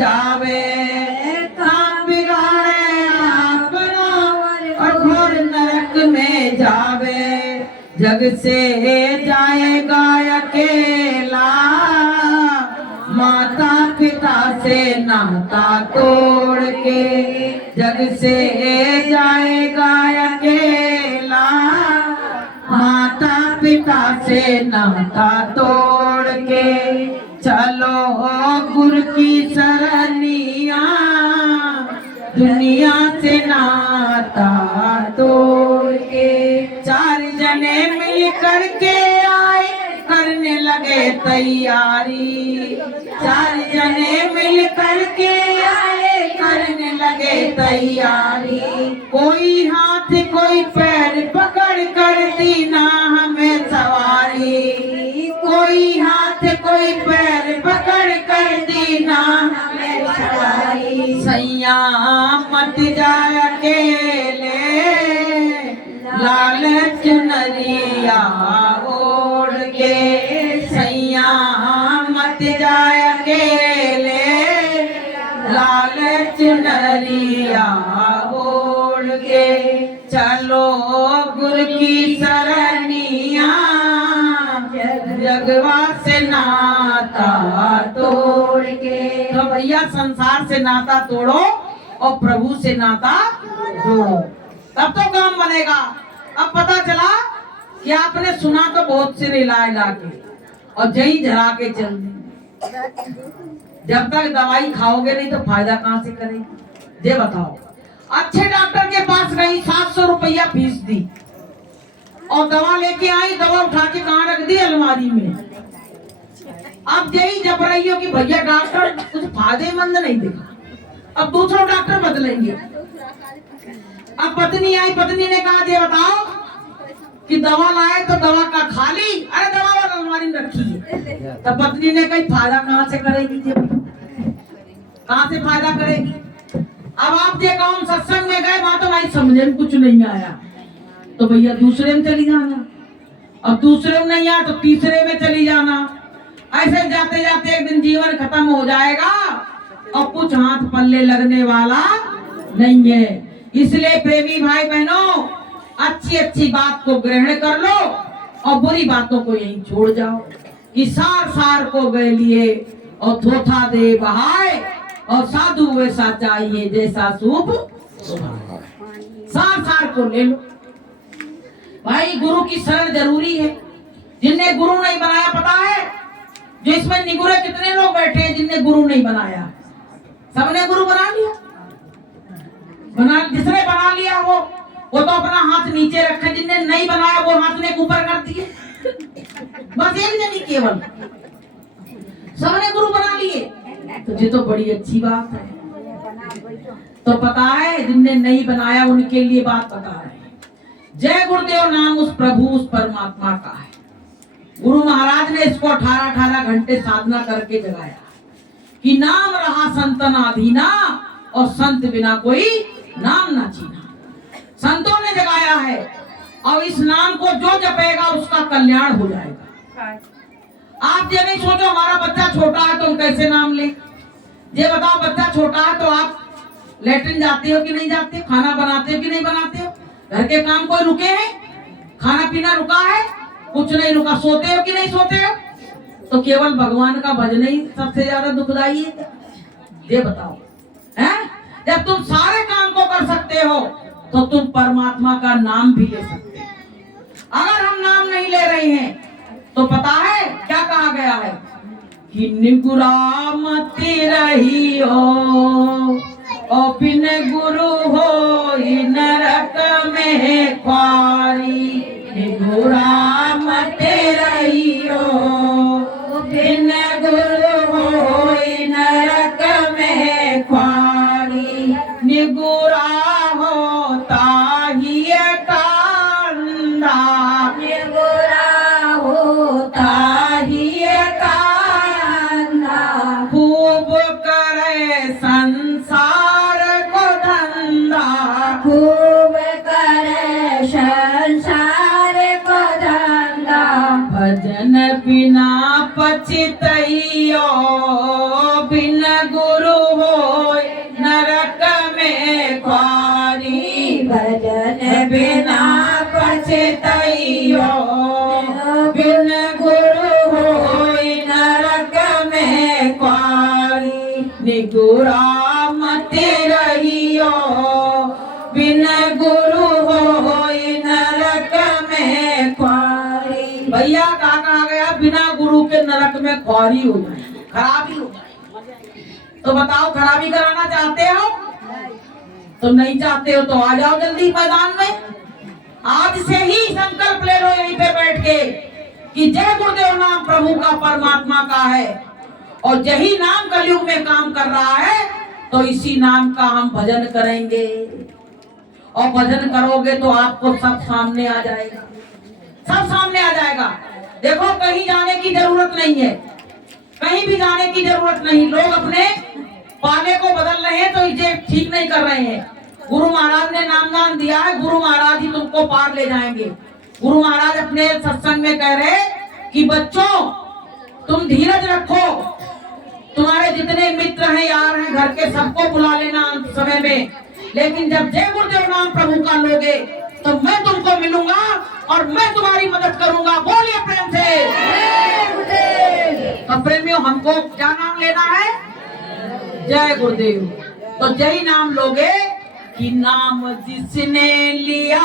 जावे, काम बिगाड़े अपना और घोर नरक में जावे। जग से जाएगा अकेला, माता पिता से नाता तोड़ के। जग से जाएगा अकेला, माता पिता से नाता तोड़ के। चलो गुरु की सरनिया, दुनिया से नाता तोड़ के। चार जने मिल करके आए, करने लगे तैयारी। चार जने मिल करके आए, करने लगे तैयारी। कोई हाथ कोई पैर पकड़ कर दी ना हमें सवारी। कोई हाथ कोई पैर पकड़ कर दी ना हमें सवारी। सैया मत जाए अकेले, लाल चुनरिया ओढ़ के। सैया मत जाए अकेले, लाल चुनरिया ओढ़ के। चलो गुरु की सरनिया, जगवा से नाता तोड़ के। तो भैया संसार से नाता तोड़ो और प्रभु से नाता जोड़ो, तब तो काम बनेगा। अब पता चला कि आपने सुना तो बहुत से इलाज लाके और जही झरा के चल दी। जब तक दवाई खाओगे नहीं तो फायदा कहाँ से करेगी, ये बताओ। अच्छे डॉक्टर के पास गई, 700 रुपया फीस दी और दवा लेके आई, दवा उठा के कहाँ रख दी, अलमारी में। अब यही जब रही हो कि भैया डॉक्टर कुछ फायदेमंद नहीं दिखा, अब दूसरा डॉक्टर बदलेंगे। अब पत्नी आई, पत्नी ने कहा ये बताओ कि दवा लाए तो दवा का खाली, अरे दवा वाला अलमारी में रखी है। तब पत्नी ने कही फायदा कहाँ से करेगी, कहाँ से फायदा करेगी। अब आप ये कौन सत्संग में गए, वहां तो भाई समझे में कुछ नहीं आया, तो भैया दूसरे में चली जाना। अब दूसरे में नहीं आया तो तीसरे में चली जाना। ऐसे जाते जाते एक दिन जीवन खत्म हो जाएगा और कुछ हाथ पल्ले लगने वाला नहीं है। इसलिए प्रेमी भाई बहनों, अच्छी अच्छी बात को ग्रहण कर लो और बुरी बातों को यहीं छोड़ जाओ। कि सार सार को गए लिए और थोथा दे बहाए, और साधु वैसा चाहिए जैसा सूप। सार सार को ले लो भाई। गुरु की शरण जरूरी है। जिनने गुरु नहीं बनाया, पता है जो इसमें निगुरे कितने लोग बैठे हैं जिनने गुरु नहीं बनाया। सबने गुरु बना लिया, जिसने बना लिया वो तो अपना हाथ नीचे रखे, जिनने नहीं बनाया वो हाथ ने ऊपर कर दिए। बस एक जनी केवल, सबने गुरु बना लिए, तो ये तो बड़ी अच्छी बात है। तो पता है जिनने नहीं बनाया उनके लिए बात पता है। जय गुरुदेव नाम उस प्रभु उस परमात्मा का है। गुरु महाराज ने इसको 18-18 घंटे साधना करके जगाया कि नाम रहा संतन आधीना, और संत बिना कोई नाम ना चीना। संतों ने जगाया है, और इस नाम को जो जपेगा उसका कल्याण हो जाएगा। आप ये नहीं सोचो हमारा बच्चा छोटा है तो हम कैसे नाम लें। ये बताओ, बच्चा छोटा है तो आप लेटरिन जाते हो कि नहीं जाते, खाना बनाते हो कि नहीं बनाते हो, घर के काम कोई रुके हैं, खाना पीना रुका है, कुछ नहीं रुका, सोते हो कि नहीं सोते हो। तो केवल भगवान का भजन ही सबसे ज्यादा दुखदाई है, ये बताओ। हैं? जब तुम सारे काम को कर सकते हो तो तुम परमात्मा का नाम भी ले सकते हो। अगर हम नाम नहीं ले रहे हैं तो पता है क्या कहा गया है कि निगुरा मत रहियो और बिन गुरु हो नरक में ख्वारी। निगुरा मत रहियो बिन गुरु हो नरक में ख्वारी। निगुरा होता ही कांदा, निगुरा होता ही कांदा। खूब करे संसार को धंधा, खूब करे संसार को धंधा। भजन बिना पछतइयो बिन गुरु भजन बिना पछतइयो, बिन गुरु होई नरक में क्वारी। निगुरा मत रहियो, बिन गुरु होई नरक में क्वारी। भैया कहा कहा गया बिना गुरु के नरक में ख्वारी हो जाए, खराबी हो जाए। तो बताओ खराबी कराना चाहते हो? तो नहीं चाहते हो तो आ जाओ जल्दी मैदान में। आज से ही संकल्प ले लो यहीं पे बैठ के कि जय गुरुदेव नाम प्रभु का परमात्मा का है, और यही नाम कलयुग में काम कर रहा है, तो इसी नाम का हम भजन करेंगे। और भजन करोगे तो आपको सब सामने आ जाएगा, सब सामने आ जाएगा। देखो कहीं जाने की जरूरत नहीं है, कहीं भी जाने की जरूरत नहीं। लोग अपने पाले को बदल रहे हैं तो इसे ठीक नहीं कर रहे हैं। गुरु महाराज ने नामदान दिया है, गुरु महाराज ही तुमको पार ले जाएंगे। गुरु महाराज अपने सत्संग में कह रहे कि बच्चों तुम धीरज रखो, तुम्हारे जितने मित्र हैं यार हैं घर के सबको बुला लेना अंत समय में, लेकिन जब जय गुरुदेव नाम प्रभु का लोगे तो मैं तुमको मिलूंगा और मैं तुम्हारी मदद करूंगा। बोलिए प्रेम से। तो प्रेमियों हमको क्या नाम लेना है? जय गुरुदेव। तो जय नाम लोगे कि नाम जिसने लिया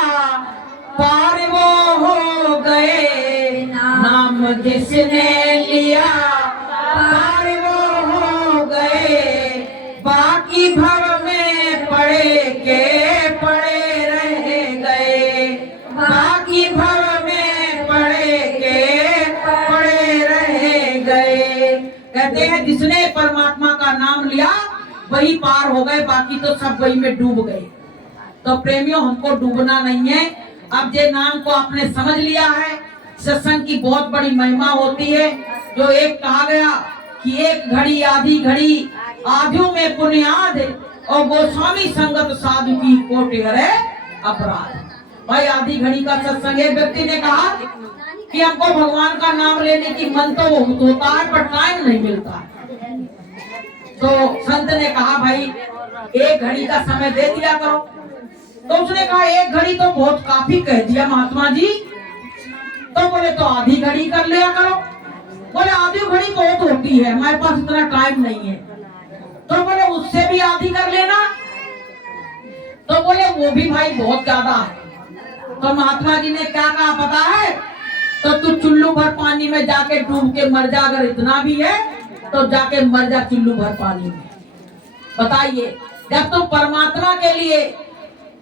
पार वो हो गए, नाम जिसने लिया पार वो हो गए, बाकी भव में पड़े के पड़े रह गए, बाकी भव में पड़े के पड़े रह गए। कहते हैं जिसने परमात्मा का नाम लिया वही पार हो गए, बाकी तो सब वही में डूब गए। तो प्रेमियों हमको डूबना नहीं है। अब ये नाम को आपने समझ लिया है, सत्संग की बहुत बड़ी महिमा होती है। जो एक कहा गया कि एक घड़ी आधी घड़ी आधियों में पुण्याद, और गोस्वामी संगत साधु की कोटि हरे अपराध। भाई आधी घड़ी का सत्संग। एक व्यक्ति ने कहा कि हमको भगवान का नाम लेने की मन तो बहुत होता है पर टाइम नहीं मिलता है। तो संत ने कहा भाई एक घड़ी का समय दे दिया करो। तो उसने कहा एक घड़ी तो बहुत काफी कह दिया महात्मा जी। तो बोले तो आधी घड़ी कर लिया करो। बोले आधी घड़ी बहुत होती है, हमारे पास इतना टाइम नहीं है। तो बोले उससे भी आधी कर लेना। तो बोले वो भी भाई बहुत ज्यादा है। तो महात्मा जी ने क्या कहा पता है? तो तू चुल्लू भर पानी में जाके डूब के मर जा, अगर इतना भी है तो जाके मर जा चुल्लू भर पानी में। बताइए जब तुम परमात्मा के लिए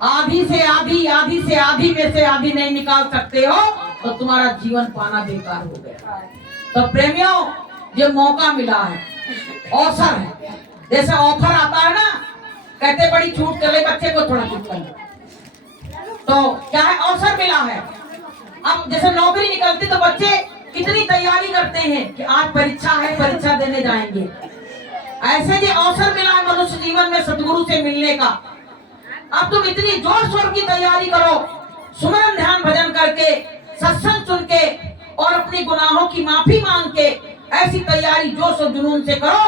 आधी से आधी में से आधी नहीं निकाल सकते हो तो तुम्हारा जीवन पाना बेकार हो गया। तो प्रेमियों ये मौका मिला है, अवसर है। जैसे ऑफर आता है ना, कहते बड़ी छूट चले बच्चे को थोड़ा चुप कर, तो क्या है अवसर मिला है। अब जैसे नौकरी निकलती तो बच्चे कितनी तैयारी करते हैं कि आज परीक्षा है, परीक्षा देने जाएंगे। ऐसे जो अवसर मिला है मनुष्य जीवन में सतगुरु से मिलने का, अब तुम इतनी जोर शोर की तैयारी करो, सुमरन ध्यान भजन करके, सत्संग सुन के और अपनी गुनाहों की माफी मांग के ऐसी तैयारी जोश और जुनून से करो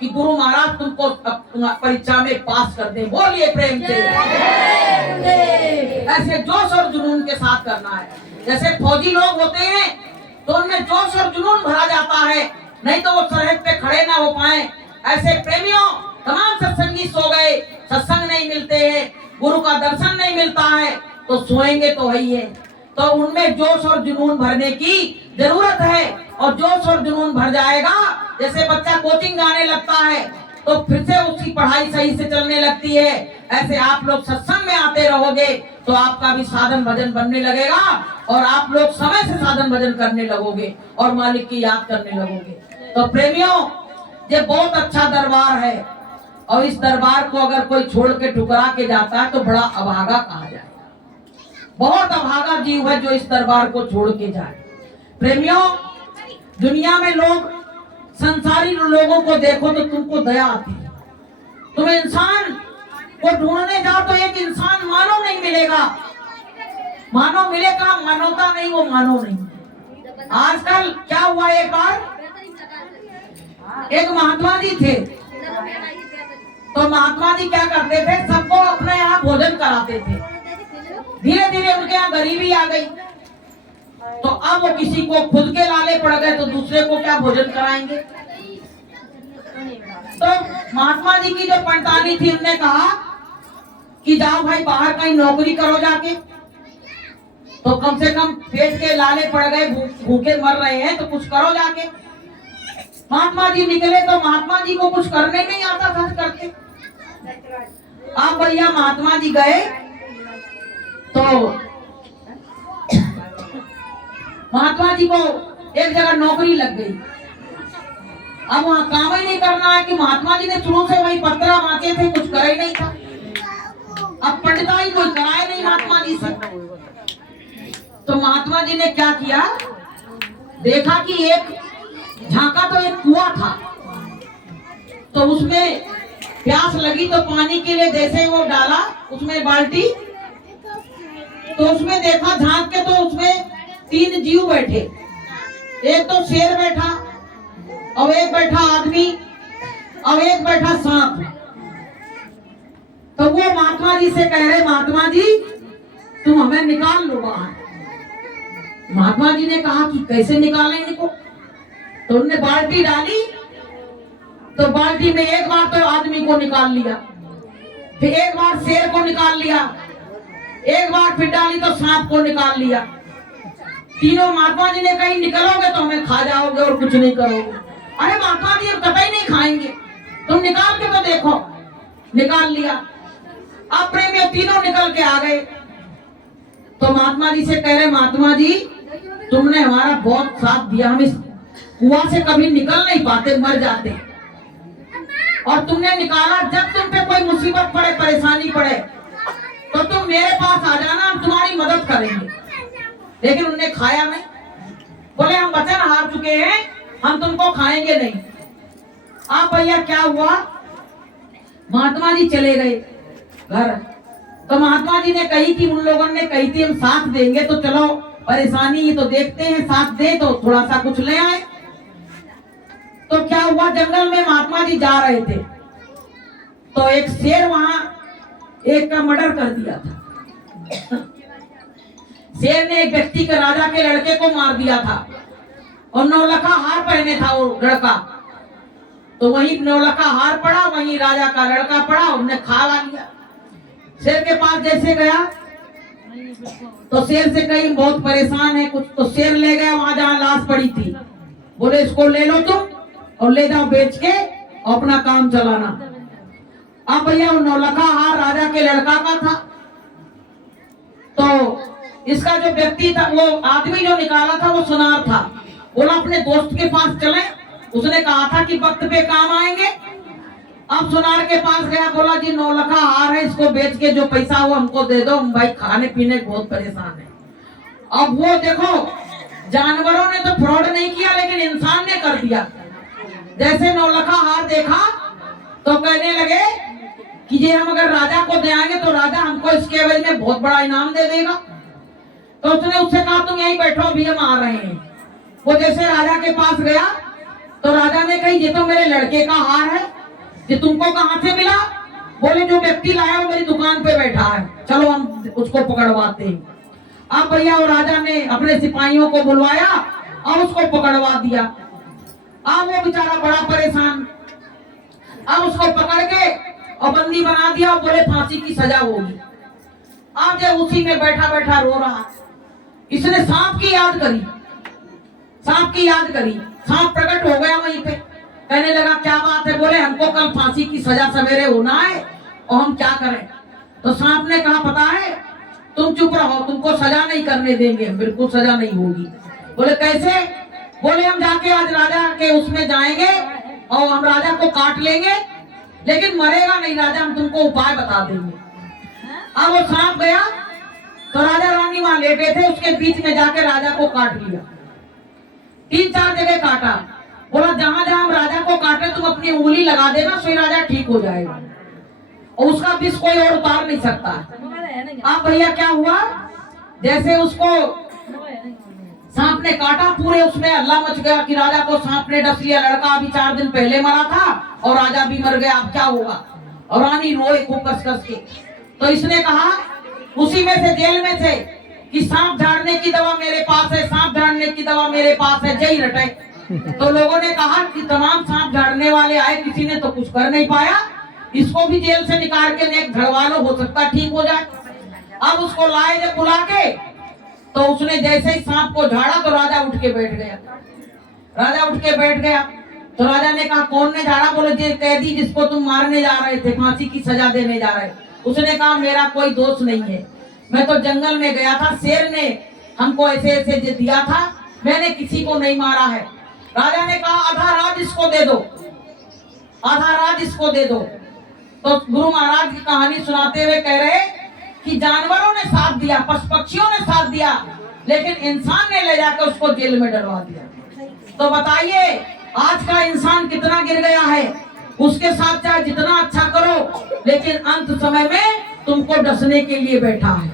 कि गुरु महाराज तुमको परीक्षा में पास कर दे। बोलिए प्रेम से। ऐसे जोश और जुनून के साथ करना है। जैसे फौजी लोग होते हैं तो उनमें जोश और जुनून भरा जाता है, नहीं तो वो सरहद पे खड़े ना हो पाए। ऐसे प्रेमियों तमाम सत्संगी सो गए, सत्संग नहीं मिलते हैं, गुरु का दर्शन नहीं मिलता है, तो सोएंगे तो वही है। तो उनमें जोश और जुनून भरने की जरूरत है। और जोश और जुनून भर जाएगा, जैसे बच्चा कोचिंग जाने लगता है तो फिर से उसकी पढ़ाई सही से चलने लगती है। ऐसे आप लोग सत्संग में आते रहोगे तो आपका भी साधन भजन बनने लगेगा और आप लोग समय से साधन भजन करने लगोगे और मालिक की याद करने लगोगे। तो प्रेमियों ये बहुत अच्छा दरबार है, और इस दरबार को अगर कोई छोड़ के ठुकरा के जाता है तो बड़ा अभागा कहा जाएगा। बहुत अभागा जीव है जो इस दरबार को छोड़ के जाए। प्रेमियों दुनिया में लोग, संसारी लोगों को देखो तो तुमको दया आती है। तुम इंसान को ढूंढने जाओ तो एक इंसान मानव नहीं मिलेगा। मानव मिलेगा, मानवता नहीं, वो मानव नहीं। आजकल क्या हुआ, एक बार एक महात्मा जी थे, तो महात्मा जी क्या करते थे, सबको अपने यहाँ भोजन कराते थे। धीरे धीरे उनके यहाँ गरीबी आ गई, तो अब वो किसी को खुद के लाले पड़ गए तो दूसरे को क्या भोजन कराएंगे। तो महात्मा जी की जो पंडितानी थी, उनने कहा कि जाओ भाई बाहर कहीं नौकरी करो जाके, तो कम से कम पेट के लाले पड़ गए, भूखे मर रहे हैं, तो कुछ करो जाके। महात्मा जी निकले तो महात्मा जी को कुछ करने नहीं आता था करते। अब भैया महात्मा जी गए तो महात्मा जी को एक जगह नौकरी लग गई। अब वहाँ काम ही नहीं करना है कि महात्मा जी ने शुरू से वही पत्रा बांटे थे, कुछ करे नहीं था। अब पंडिताई कोई कराए नहीं महात्मा जी से, तो महात्मा जी ने क्या किया, देखा कि एक झांका तो एक कुआं था, तो उसमें प्यास लगी तो पानी के लिए जैसे वो डाला उसमें बाल्टी, तो उसमें देखा झांक के तो उसमें 3 जीव बैठे, एक तो शेर बैठा, और एक बैठा आदमी, और एक बैठा सांप। तो वो महात्मा जी से कह रहे, महात्मा जी तुम हमें निकाल लो बाहर। महात्मा जी ने कहा कि कैसे निकालें इनको, तो उन्होंने बाल्टी डाली, तो बाल्टी में एक बार तो आदमी को निकाल लिया, फिर एक बार शेर को निकाल लिया, एक बार फिर डाली तो सांप को निकाल लिया। तीनों महात्मा जी ने कहीं निकलोगे तो हमें खा जाओगे और कुछ नहीं करोगे। अरे महात्मा जी हम कतई नहीं खाएंगे, तुम निकाल के तो देखो। निकाल लिया, अब प्रेमी तीनों निकल के आ गए। तो महात्मा जी से कह रहे, महात्मा जी तुमने हमारा बहुत साथ दिया, हम इस कुआं से कभी निकल नहीं पाते, मर जाते, और तुमने निकाला। जब तुम पे कोई मुसीबत पड़े, परेशानी पड़े, तो तुम मेरे पास आ जाना, हम तुम्हारी मदद करेंगे। लेकिन उन्होंने खाया नहीं, बोले हम वचन हार चुके हैं, हम तुमको खाएंगे नहीं। आप भैया क्या हुआ, महात्मा जी चले गए घर। तो महात्मा जी ने कही कि उन लोगों ने कही थी हम साथ देंगे, तो चलो परेशानी तो देखते हैं, साथ दे तो थोड़ा सा कुछ ले आए। तो क्या हुआ, जंगल में महात्मा जी जा रहे थे, तो एक शेर वहां एक का मर्डर कर दिया था। शेर ने एक व्यक्ति के, राजा के लड़के को मार दिया था, और 9 लखा हार पहने था वो लड़का, तो वही 9 लखा हार पड़ा, वही राजा का लड़का पड़ा, उन्हें खा लिया। शेर के पास जैसे गया तो शेर से कहीं बहुत परेशान है कुछ, तो शेर ले गया वहां जहां लाश पड़ी थी, बोले इसको ले लो तुम और ले जाओ बेच के अपना काम चलाना। अब भैया वो 9 लखा हार राजा के लड़का का था, तो इसका जो व्यक्ति था, वो आदमी जो निकाला था वो सुनार था, बोला अपने दोस्त के पास चले, उसने कहा था कि वक्त पे काम आएंगे। अब सुनार के पास गया, बोला जी 9 लखा हार है, इसको बेच के जो पैसा हो हमको दे दो, हम भाई खाने पीने बहुत परेशान है। अब वो देखो, जानवरों ने तो फ्रॉड नहीं किया, लेकिन इंसान ने कर दिया। जैसे 9 लखा हार देखा तो कहने लगे कि ये हम अगर राजा को दे आएंगे तो राजा हमको इसके एवज में बहुत बड़ा इनाम दे देगा। तो उसने उससे कहा तुम यहीं बैठो, अभी हम आ रहे हैं। वो जैसे राजा के पास गया तो राजा ने कही ये तो मेरे लड़के का हार है, ये तुमको कहाँ से मिला? बोले जो व्यक्ति लाया वो मेरी दुकान पे बैठा है, चलो हम उसको पकड़वाते हैं। अब भैया वो राजा ने अपने सिपाहियों को बुलवाया और उसको पकड़वा दिया। अब वो बेचारा बड़ा परेशान, अब उसको पकड़ के और बंदी बना दिया और बोले फांसी की सजा होगी। अब जब उसी में बैठा बैठा रो रहा, इसने सांप की याद करी, सांप की याद करी, सांप प्रकट हो गया वहीं पे, कहने लगा क्या बात है? बोले हमको कल फांसी की सजा सवेरे होना है और हम क्या करें? तो सांप ने कहा पता है, तुम चुप रहो, तुमको सजा नहीं करने देंगे, बिल्कुल सजा नहीं होगी। बोले कैसे? बोले हम जाके आज राजा के उसमें जाएंगे और हम राजा को काट लेंगे, लेकिन मरेगा नहीं राजा, हम तुमको उपाय बता देंगे। अब वो सांप गया तो राजा रानी वहां लेटे थे, उसके बीच में जाके राजा को काट लिया। 3-4 जगह काटा, बोला जहां जहां हम राजा को काटे तुम अपनी उंगली लगा देना, फिर राजा ठीक हो जाएगा, और उसका विष कोई और उतार नहीं सकता। अब भैया क्या हुआ, जैसे उसको सांप ने काटा, पूरे उसमें हल्ला मच गया कि राजा को सांप ने डस लिया, लड़का अभी 4 दिन पहले मरा था और राजा भी मर गया, अब क्या होगा? और रानी रोए खूब कस कस के। तो इसने कहा उसी में से जेल में थे कि सांप झाड़ने की दवा मेरे पास है, सांप झाड़ने की दवा मेरे पास है, जय रटे। तो लोगों ने कहा कि तमाम सांप झाड़ने वाले आए, किसी ने तो कुछ कर नहीं पाया, इसको भी जेल से निकाल के नेक झड़वा लो, हो सकता ठीक हो जाए। अब उसको लाए जब बुला के, तो उसने जैसे ही सांप को झाड़ा तो राजा उठ के बैठ गया। राजा उठ के बैठ गया तो राजा ने कहा कौन ने झाड़ा? बोले जे कैदी जिसको तुम मारने जा रहे थे, फांसी की सजा देने जा रहे। उसने कहा मेरा कोई दोष नहीं है, मैं तो जंगल में गया था, शेर ने हमको ऐसे ऐसे दिया था, मैंने किसी को नहीं मारा है। राजा ने कहा आधा राज इसको दे दो, आधा राज इसको दे दो। तो गुरु महाराज की कहानी सुनाते हुए कह रहे कि जानवरों ने साथ दिया, पशु पक्षियों ने साथ दिया, लेकिन इंसान ने ले जाकर उसको जेल में डलवा दिया। तो बताइए आज का इंसान कितना गिर गया है। उसके साथ चाहे जितना अच्छा करो, लेकिन अंत समय में तुमको डसने के लिए बैठा है,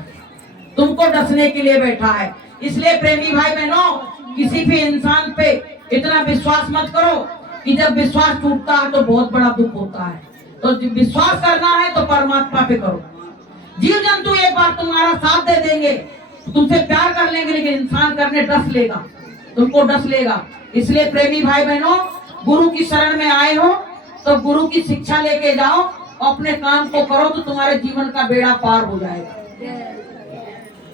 तुमको डसने के लिए बैठा है। इसलिए प्रेमी भाई बहनों, किसी भी इंसान पे इतना विश्वास मत करो कि जब विश्वास टूटता है तो बहुत बड़ा दुख होता है। तो विश्वास करना है तो परमात्मा पे करो। जीव जंतु एक बार तुम्हारा साथ दे देंगे, तुमसे प्यार कर लेंगे, लेकिन इंसान करने डस लेगा, तुमको डस लेगा। इसलिए प्रेमी भाई बहनों, गुरु की शरण में आए हो तो गुरु की शिक्षा लेके जाओ, अपने काम को करो तो तुम्हारे जीवन का बेड़ा पार हो जाएगा।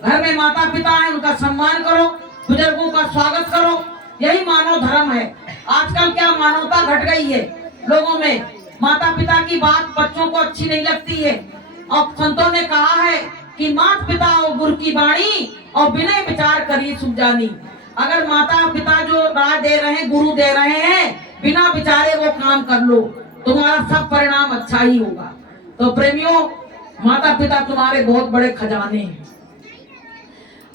घर में माता पिता है, उनका सम्मान करो, बुजुर्गों का स्वागत करो, यही मानव धर्म है। आजकल क्या मानवता घट गई है लोगों में, माता पिता की बात बच्चों को अच्छी नहीं लगती है। और संतों ने कहा है कि माता पिता और गुरु की वाणी और बिना विचार करिए सुख जानी। अगर माता पिता जो राह दे रहे हैं, गुरु दे रहे हैं, बिना विचारे वो काम कर लो, तुम्हारा सब परिणाम अच्छा ही होगा। तो प्रेमियों, माता पिता तुम्हारे बहुत बड़े खजाने हैं।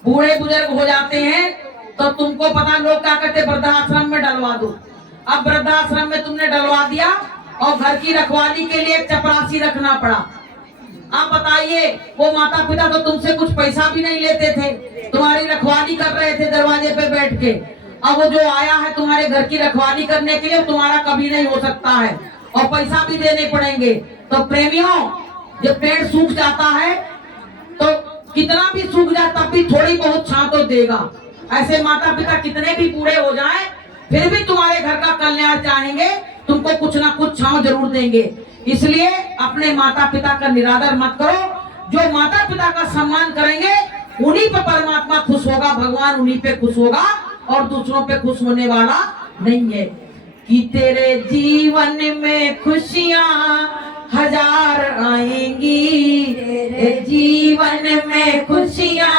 बूढ़े बुजुर्ग हो जाते हैं तो तुमको पता, लोग क्या कहते, वृद्धाश्रम में डलवा दो। अब वृद्धाश्रम में तुमने डलवा दिया और घर की रखवाली के लिए चपरासी रखना पड़ा। आप बताइए, वो माता पिता तो तुमसे कुछ पैसा भी नहीं लेते थे, तुम्हारी रखवाली कर रहे थे दरवाजे पे बैठ के। अब वो जो आया है तुम्हारे घर की रखवाली करने के लिए, तुम्हारा कभी नहीं हो सकता है और पैसा भी देने पड़ेंगे। तो प्रेमियों, जब पेड़ सूख जाता है तो कितना भी सूख जाए तब भी थोड़ी बहुत छां तो देगा। ऐसे माता पिता कितने भी बूढ़े हो जाएं, फिर भी तुम्हारे घर का कल्याण चाहेंगे, तुमको कुछ ना कुछ छांव जरूर देंगे। इसलिए अपने माता पिता का निरादर मत करो। जो माता पिता का सम्मान करेंगे, उन्हीं पे परमात्मा खुश होगा, भगवान उन्हीं पे खुश होगा और दूसरों पे खुश होने वाला नहीं है। कि तेरे जीवन में खुशियां हजार आएंगी, तेरे जीवन में खुशियां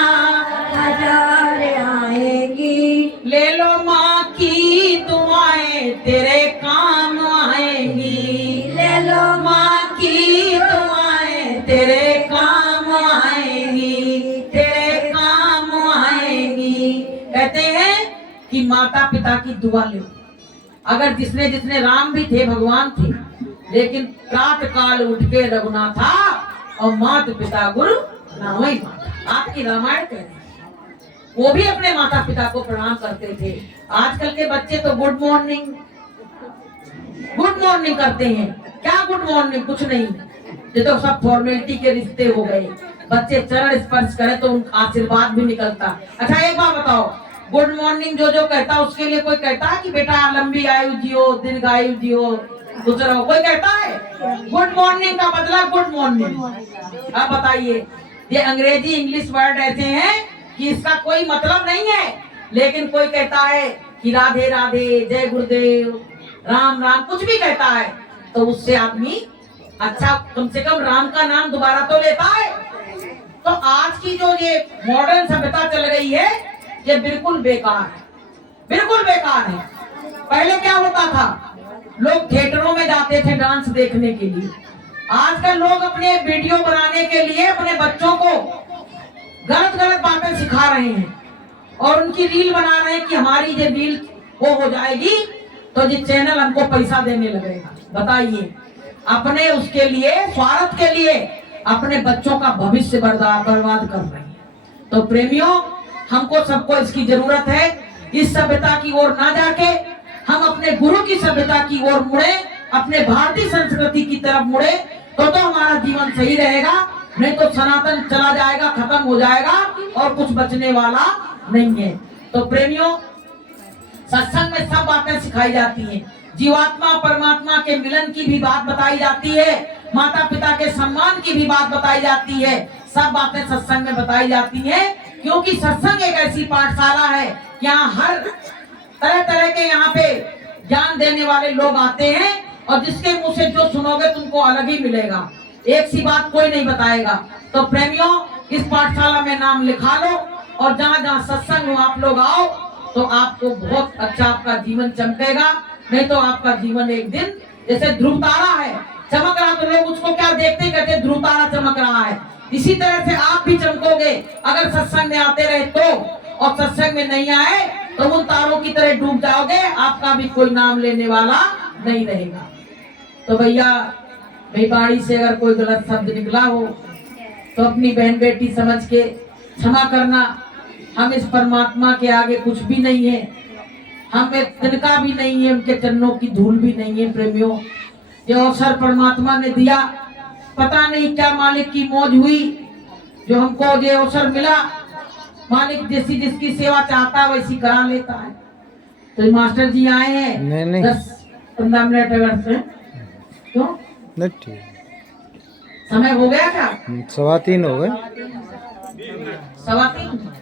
हजार आएंगी। ले लो माँ की दुआएं, तेरे काम आएंगी। ले लो माँ की दुआएं, तेरे काम आएंगी, तेरे काम आएंगी। कहते हैं कि माता पिता की दुआ लो। अगर जिसने जिसने राम भी थे, भगवान थे, लेकिन प्रातः काल उठ के रघुनाथा और माता पिता गुरु रामायण माता, आपकी रामायण कह रही, वो भी अपने माता पिता को प्रणाम करते थे। आजकल के बच्चे तो गुड मॉर्निंग करते हैं। क्या गुड मॉर्निंग, कुछ नहीं, ये तो सब फॉर्मेलिटी के रिश्ते हो गए। बच्चे चरण स्पर्श करें तो उनका आशीर्वाद भी निकलता। अच्छा एक बात बताओ, गुड मॉर्निंग जो जो कहता है उसके लिए कोई कहता है कि बेटा लंबी आयु जियो, दीर्घायु जियो, दूसरा कोई कहता है? गुड मॉर्निंग का मतलब गुड मॉर्निंग। अब बताइए, ये अंग्रेजी इंग्लिश वर्ड ऐसे हैं कि इसका कोई मतलब नहीं है, लेकिन कोई कहता है कि राधे राधे, जय गुरुदेव, राम राम, कुछ भी कहता है तो उससे आदमी अच्छा, कम से कम राम का नाम दोबारा तो लेता है। तो आज की जो ये मॉडर्न सभ्यता चल गई है, ये बिल्कुल बेकार है, बिल्कुल बेकार है। पहले क्या होता था, लोग थिएटरों में जाते थे डांस देखने के लिए। आजकल लोग अपने वीडियो बनाने के लिए अपने बच्चों को गलत गलत बातें सिखा रहे हैं और उनकी रील बना रहे हैं कि हमारी ये रील वो हो जाएगी तो ये चैनल हमको पैसा देने लगेगा। बताइए, अपने उसके लिए, स्वार्थ के लिए अपने बच्चों का भविष्य बर्बाद कर रहे हैं। तो प्रेमियों, हमको सबको इसकी जरूरत है। इस सभ्यता की ओर ना जाके हम अपने गुरु की सभ्यता की ओर मुड़े, अपने भारतीय संस्कृति की तरफ मुड़े, तो हमारा जीवन सही रहेगा। नहीं तो सनातन चला जाएगा, खत्म हो जाएगा और कुछ बचने वाला नहीं है। तो प्रेमियों, सत्संग में सब बातें सिखाई जाती हैं। जीवात्मा परमात्मा के मिलन की भी बात बताई जाती है, माता पिता के सम्मान की भी बात बताई जाती है। सब बातें सत्संग में बताई जाती हैं, क्योंकि सत्संग एक ऐसी पाठशाला है कि यहाँ हर तरह तरह के यहाँ पे ज्ञान देने वाले लोग आते हैं, और जिसके मुंह से जो सुनोगे तुमको अलग ही मिलेगा, एक सी बात कोई नहीं बताएगा। तो प्रेमियों, इस पाठशाला में नाम लिखा लो, और जहाँ जहाँ सत्संग हो आप लोग आओ, तो आपको बहुत अच्छा आपका जीवन चमकेगा। नहीं तो आपका जीवन एक दिन जैसे ध्रुव तारा है, चमक रहा तो लोग उसको क्या देखते, कहते ध्रुव तारा चमक रहा है। इसी तरह से आप भी चमकोगे अगर सत्संग में आते रहे तो, और सत्संग में नहीं आए तो उन तारों की तरह डूब जाओगे, आपका भी कोई नाम लेने वाला नहीं रहेगा। तो भैया, मेरी बाणी से अगर कोई गलत शब्द निकला हो तो अपनी बहन बेटी समझ के क्षमा करना। हम इस परमात्मा के आगे कुछ भी नहीं है, हम एक तिनका भी नहीं है, उनके चरणों की धूल भी नहीं है। प्रेमियों, ये अवसर परमात्मा ने दिया, पता नहीं क्या मालिक की मौज हुई जो हमको ये अवसर मिला। मालिक जैसी जिसकी सेवा चाहता है वैसी करा लेता है। तो मास्टर जी आए हैं, नहीं 10-15 मिनट अगर से, क्यों नहीं ठीक, समय हो गया क्या? 3:15 हो गए। 3:15